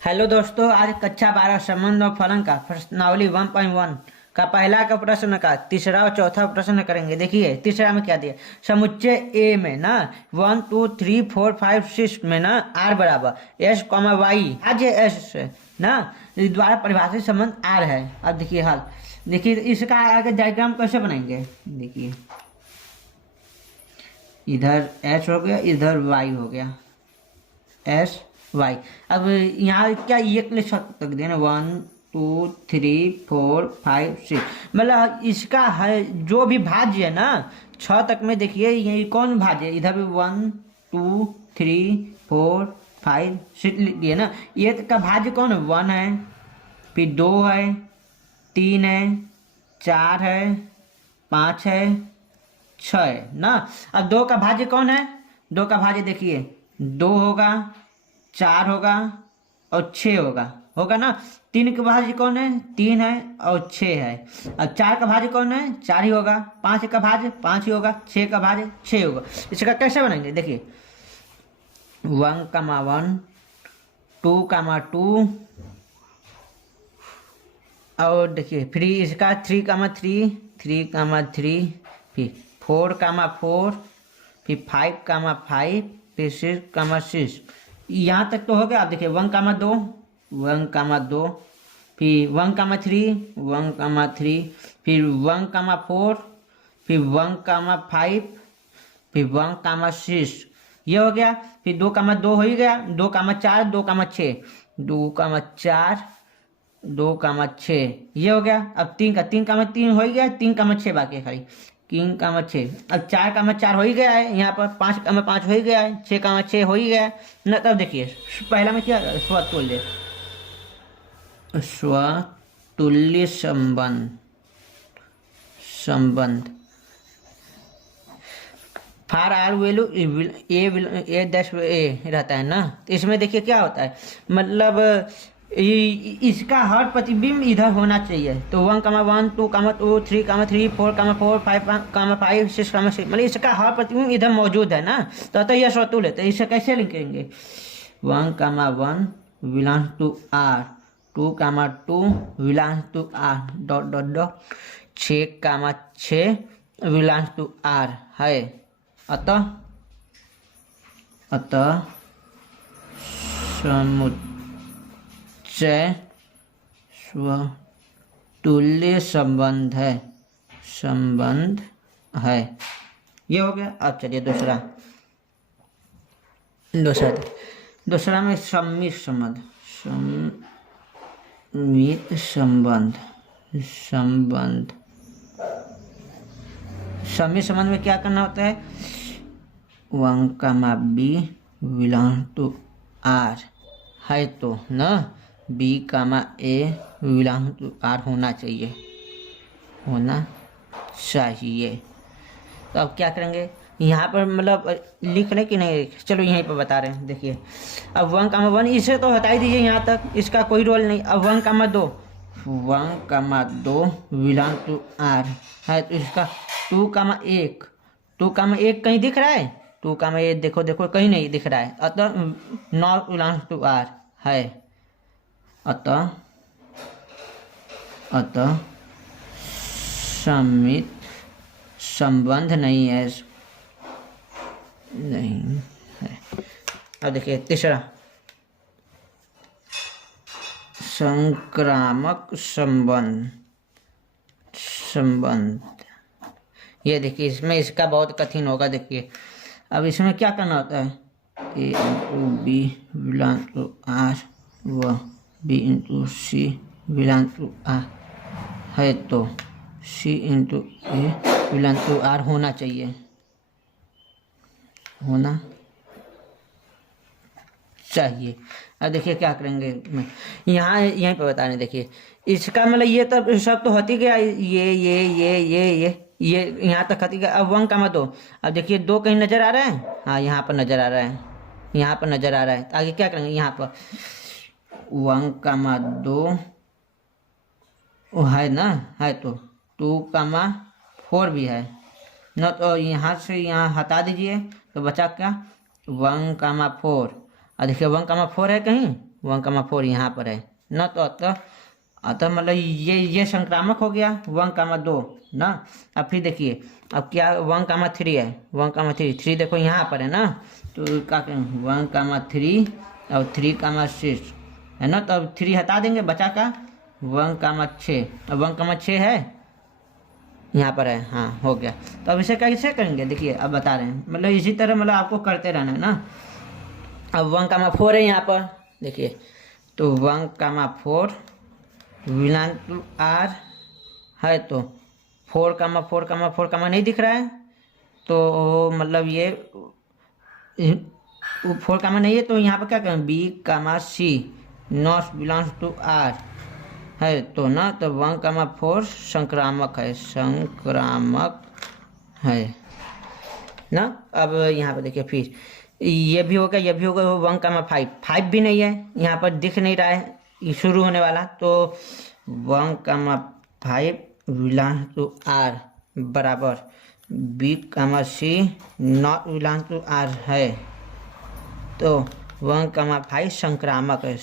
Hello दोस्तों, आज कक्षा 12 संबंध और फलन का प्रश्नावली 1.1 का पहला का प्रश्न का तीसरा और चौथा प्रश्न करेंगे। देखिए तीसरा में क्या दिया, समुच्चय ए में ना 1 2 3 4 5 6 में ना आर बराबर एस कॉमा वाई आज एस ना द्वारा परिभाषित संबंध आर है। अब देखिए हल, देखिए इसका आगे डायग्राम कैसे बनाएंगे। देखिए इधर एस हो गया, इधर वाई हो गया, एस वाई। अब यहाँ क्या एक तक देना 1 2 3 4 5 6, मतलब इसका है जो भी भाज्य है ना 6 तक में। देखिए ये कौन भाज्य है, इधर भी 1 2 3 4 5 6 लिख दिए ना। ये का भाज्य कौन है, 1 है, फिर 2 है, 3 है, 4 है, 5 है, 6 है ना। अब 2 का भाज्य कौन है, 2 का भाज्य देखिए 2 होगा, 4 होगा और 6 होगा ना। 3 का भाज्य कौन है, 3 है और 6 है। अब 4 का भाज्य कौन है, 4 ही होगा। 5 का भाज्य 5 ही होगा। 6 का भाज्य 6 होगा। इसका कैसे बनाएंगे, देखिए 1 कमा 1 2 कमा 2 और देखिए फिर इसका 3 कमा 3 3 कमा 3, फिर 4 कमा 4, फिर 5 कमा 5, फिर 6 कमा 6। यहाँ तक तो हो गया। आप देखिए 1 कमा 2 1 कमा 2, फिर 1 कमा 3 1 कमा 3, फिर 1 कमा 4, फिर 1 कमा 5, फिर 1 कमा 6, ये हो गया। फिर 2 कमा 2 हो ही गया, 2 कमा 4 2 कमा 6, 2 कमा 4 2 कमा 6, ये हो गया। अब 3 कमा 3 हो ही गया, 3 कमा 6 बाकी है खाली 3 कमा 6। अब 4 कमा 4 हो ही गया है, यहाँ पर 5 कमा 5 हो ही गया है, 6 कमा 6 हो ही गया है ना। तब देखिए पहला में क्या स्वतुल्य स्वतुल्य संबंध for all value A dash A रहता है ना। तो इसमें देखिए क्या होता है, मतलब इसका हर प्रतिबिंब इधर होना चाहिए। तो 1 कमा 1 2 कमा 2 3 कमा 3 4 कमा 4 5 कमा 5 6 कमा 6, मतलब इसका हर प्रतिबिंब इधर मौजूद है ना। तो यह स्वतुल्य है। तो इसे कैसे लिखेंगे, 1 कमा 1 belongs to are, 2 comma 2 belongs to R dot dot dot, 6 comma 6 belongs to R है। अतः समुच्चय स्वतुल्य संबंध है। ये हो गया। अब चलिए दूसरा में सम्मित संबंध में क्या करना होता है, 1 कमा बी बिलोंग टू आर है तो ना, बी कमा ए बिलोंग टू आर होना चाहिए। तो अब क्या करेंगे, यहाँ पर मतलब लिख रहे कि नहीं, चलो यहीं पर बता रहे हैं। देखिए अब 1 कमा 1 इसे तो हटा ही दीजिए, यहाँ तक इसका कोई रोल नहीं। अब 1 कमा 2 बिलोंग टू आर है, तो इसका 2 कमा 1 कहीं दिख रहा है, 2 कमा 1 देखो कहीं नहीं दिख रहा है। अतः नॉट बिलोंग टू आर है। अतः सम्मित संबंध नहीं है। अब देखिए तीसरा संक्रामक संबंध। ये देखिए इसमें इसका बहुत कठिन होगा। देखिए अब इसमें क्या करना होता है, A into B belong to R व B into C belong to R है, तो C into A belong to R होना चाहिए। अब देखिए क्या करेंगे, यहीं पर बता रहे हैं। देखिए इसका मतलब ये तो सब तो होती गया, ये यहाँ तक होती गया। अब 1 कमा 2, अब देखिए 2 कहीं नजर आ रहा है, हाँ यहाँ पर नजर आ रहा है, यहाँ पर नजर आ रहा है। आगे क्या करेंगे, यहाँ पर 1 कमा 2 है ना, है तो 2 कमा 4 भी है ना। तो यहाँ से यहाँ हटा दीजिए तो बचा क्या, 1 कमा 4। और देखिए 1 कमा 4 है कहीं, 1,4 यहाँ पर है ना। तो अतः अतः मतलब ये संक्रामक हो गया 1,2 ना। अब फिर देखिए अब क्या 1,3 है, 1,3 देखो यहाँ पर है ना। तो क्या करें 1,3 और 3,6 है ना। तो अब 3 हटा देंगे, बचा का 1,6। अब 1,6 है यहाँ पर है, हाँ हो गया। तो अब इसे कैसे करेंगे देखिए अब बता रहे हैं, मतलब इसी तरह मतलब आपको करते रहना है ना। अब 1,4 है यहाँ पर देखिए, तो 1,4 बिलोंग टू आर है। तो 4,4,4 नहीं दिख रहा है, तो मतलब ये 4 नहीं है, तो यहाँ पर क्या करें B, C not belongs to R है। तो ना तो 1,4 संक्रामक है, संक्रामक है ना। अब यहाँ पर देखिए फिर ये भी होगा, ये भी होगा। 1,5 5 भी नहीं है यहाँ पर, दिख नहीं रहा है ये शुरू होने वाला। तो 1,5 बिलोंग टू आर बराबर B, C not belong to R है। तो 1,5 संक्रामक है,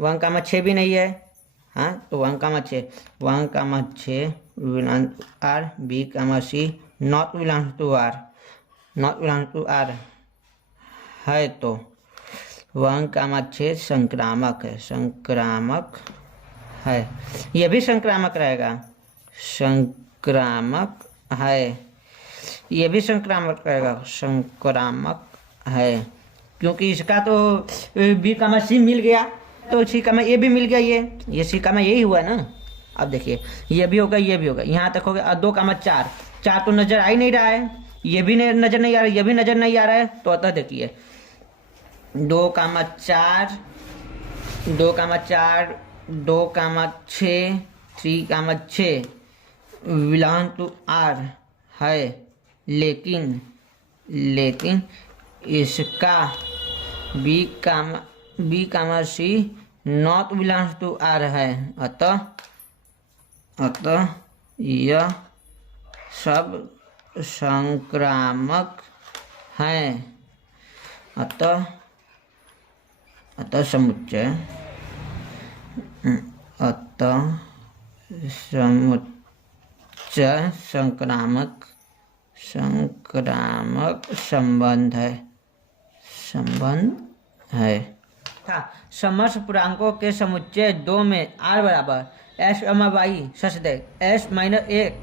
1,6 भी नहीं है, हाँ। तो 1,6 belong to R B, C not belong to R, not belong to R है। तो 1,6 संक्रामक है, संक्रामक है। यह भी संक्रामक रहेगा, संक्रामक है। ये भी संक्रामक रहेगा, संक्रामक है। क्योंकि इसका तो B, C मिल गया, तो C, A भी मिल गया। ये C, यही हुआ ना। अब देखिए ये भी होगा, ये भी होगा। यहाँ तक हो गया। 2,4 4 तो नजर आ ही नहीं रहा है, ये भी नजर नहीं आ रहा है, ये भी नजर नहीं आ रहा है। तो अतः देखिए 2,4 2,4 2,6 3,6 बिलोंग टू आर है। लेकिन इसका B, C not belongs to R है। अतः यह सब संक्रामक हैं। अतः समुच्चय संक्रामक संबंध है था। समस्त पूर्णांकों के समुच्चय 2 में r बराबर s, y Sachdev s - 1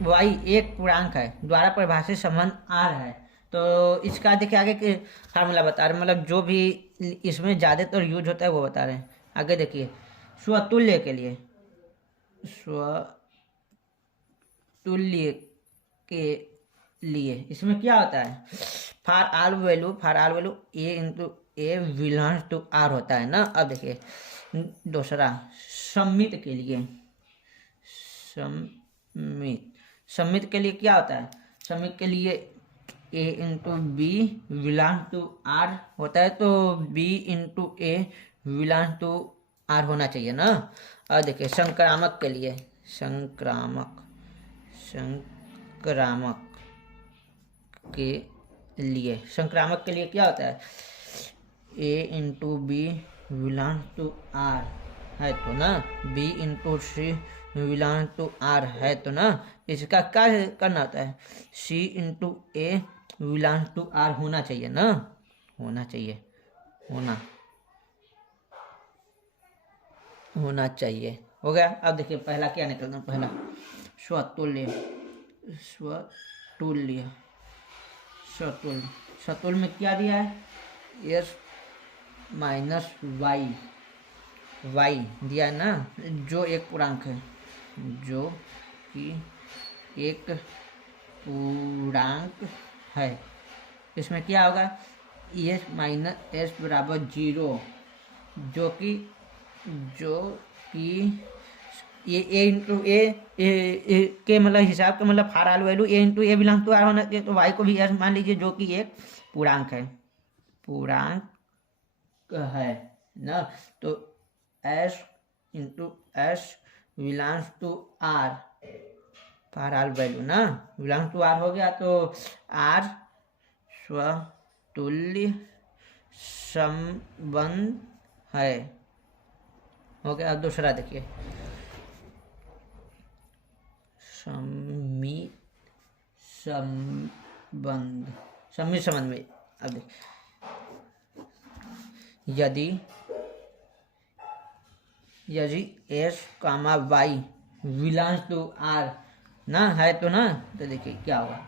y एक पूर्णांक है द्वारा परिभाषित संबंध r है। तो इसका देखिए आगे के फार्मूला बता रहे, मतलब जो भी इसमें ज़्यादातर यूज होता है वो बता रहे हैं। आगे देखिए स्वतुल्य के लिए, स्वतुल्य के लिए इसमें क्या होता है, for all value A into A belongs to R होता है ना। अब देखिए दूसरा सम्मित के लिए, सम्मित के लिए क्या होता है, सम्मित के लिए A into B belongs to R होता है। तो B into A belongs to R होना चाहिए ना। अब देखिए संक्रामक के लिए, संक्रामक के लिए क्या होता है, A into B belongs to R है तो ना, B into C belongs to R है तो ना। इसका क्या करना होता है, C into A belongs to R होना चाहिए ना, होना चाहिए। हो गया। अब देखिए पहला क्या निकलना, पहला स्वतुल्य में क्या दिया है, S माइनस y दिया है ना, जो एक पूर्णांक है, जो कि एक पूर्णांक है। इसमें क्या होगा, S माइनस S बराबर 0, जो कि ये A इंटू ए के मतलब हिसाब के मतलब for all value A into A belong to R होना चाहिए। तो y को भी S मान लीजिए, जो कि एक पूर्णांक है ना। तो S into S belongs to R for all value ना, बिलोंग टू आर हो गया तो आर स्वतुल्य संबंध है। हो गया। अब दूसरा देखिए, सम्मित संबंध, सम्मित संबंध में अब देखिए, यदि S comma Y belongs to R ना है तो ना, तो देखिए क्या होगा,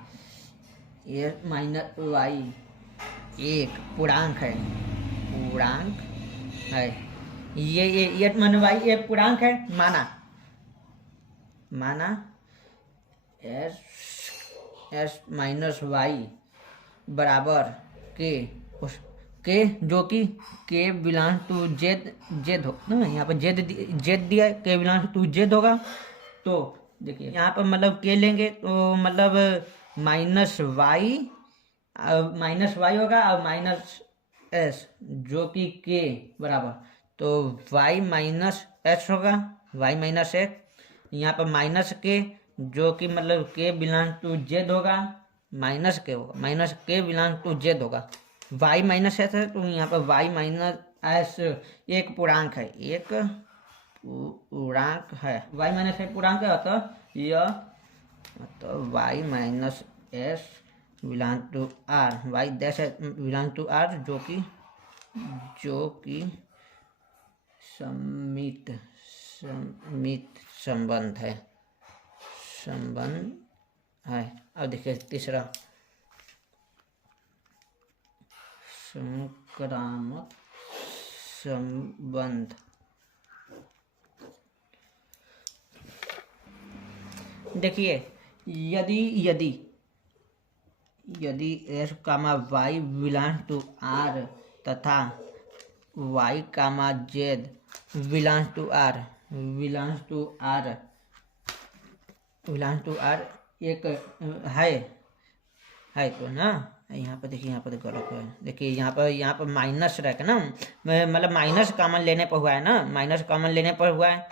एस माइनस वाई एक पूर्णांक है, पूर्णांक है, ये मान वाई एक पूर्णांक है, माना एस माइनस वाई बराबर के, उस के जो कि के बिलोंग टू जेड हो ना, यहाँ पर जेड दिया है, के बिलोंग टू जेड होगा। तो देखिए यहाँ पर मतलब के लेंगे तो मतलब माइनस वाई होगा और माइनस एस जो कि के बराबर, तो वाई माइनस एस होगा, वाई माइनस एक्स, यहाँ पर माइनस के जो कि मतलब के बिलोंग टू जेड होगा, माइनस के होगा, माइनस के बिलोंग टू जेड होगा, वाई माइनस एस है तो यहाँ पर वाई माइनस एस एक पूर्णांक है, एक पूर्णांक है, वाई माइनस एक पूर्णांक है, अतः यह तो Y minus S belong to R, Y dash belong to R जो कि सम्मित संबंध है, अब देखिए तीसरा, संक्रामक संबंध। देखिए यदि S comma Y belong to R तथा Y comma Z belong to R एक है तो ना, यहाँ पर देखिए, यहाँ पर गलत है, देखिए यहाँ पर माइनस रहेगा ना, मतलब माइनस कॉमन लेने पर हुआ है ना, माइनस कॉमन लेने पर हुआ है,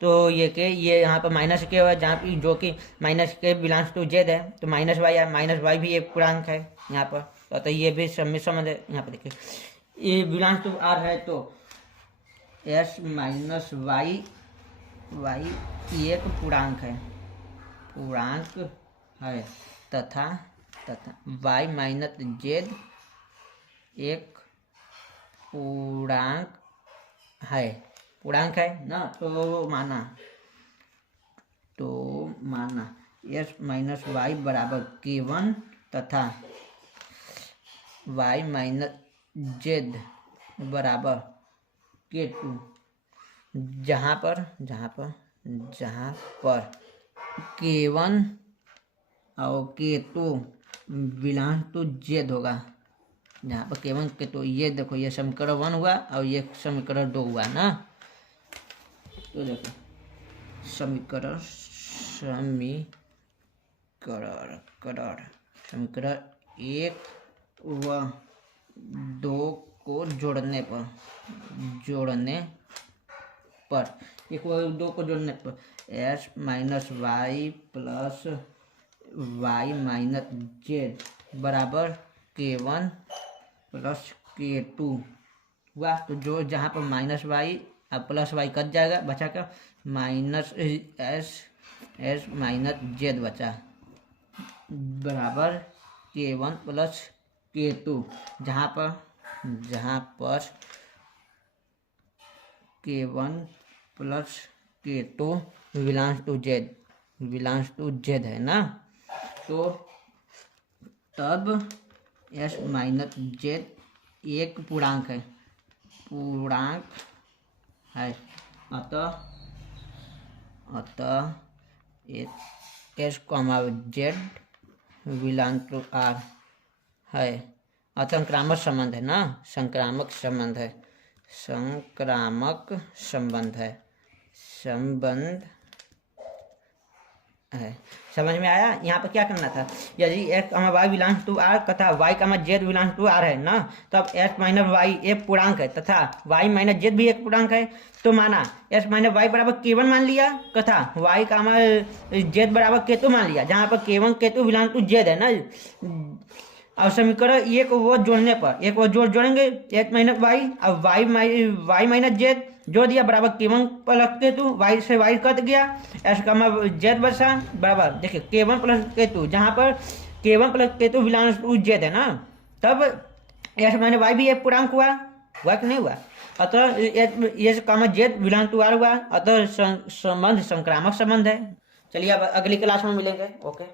तो ये यहाँ पर माइनस के हुआ, जहाँ जो कि माइनस के बिलोंग्स टू जेड है, तो माइनस वाई भी एक पूर्णांक है यहाँ पर, तो ये भी सम्मित संबंध है। यहाँ पर देखिए ये बिलोंग्स टू आर है तो एस माइनस वाई एक पूर्णांक है तथा वाई माइनस जेड एक पूर्णांक है ना, तो माना एस माइनस वाई बराबर k1 तथा वाई माइनस जेड बराबर k2, जहाँ पर k1 और k2 बिलोंग टू जेड होगा, जहाँ पर k1 k2, ये देखो ये समीकरण 1 हुआ और ये समीकरण 2 हुआ ना, तो देखो समीकरण 1 व 2 को जोड़ने पर S minus Y plus Y minus Z बराबर k1 प्लस k2 हुआ, तो जो जहाँ पर माइनस वाई और प्लस वाई कट जाएगा, बचा क्या, माइनस एस माइनस जेड बचा बराबर k1 प्लस k2, जहाँ पर k1 plus k2 belongs to Z है ना, तो तब एस माइनस जेड एक पूर्णांक है, अतः S comma Z belong to R है, अतः संक्रामक संबंध है ना, संक्रामक संबंध है, संबंध है। समझ में आया? यहाँ पर क्या करना था, यदि एक्स कमा वाई बिलोंग्स टू आर तथा वाई कमा जेड बिलोंग्स टू आर है ना, तब एक्स माइनस वाई एक पूर्णांक है तथा वाई माइनस जेड भी एक पूर्णांक है, तो माना एक्स माइनस वाई बराबर k1 मान लिया तथा वाई कमा जेड बराबर k2 मान लिया, जहाँ पर k1 k2 belong to Z है ना। और समीकरण एक वो जोड़ने पर एक वो जोड़ेंगे एक्स माइनस वाई, अब वाई माइनस जेड जोड़ दिया बराबर k1 प्लस k2, वाई से वाई कट गया, एस कमा जेड बचा बराबर देखिए k1 प्लस k2, जहाँ पर k1 plus k2 belongs to Z है ना, तब एस माइनस वाई भी एक पूर्णांक हुआ कि नहीं हुआ, अतः एस कमा जेड बिलोंग टू आर हुआ, अतः संबंध संक्रामक संबंध है। चलिए अब अगली क्लास में मिलेंगे। ओके।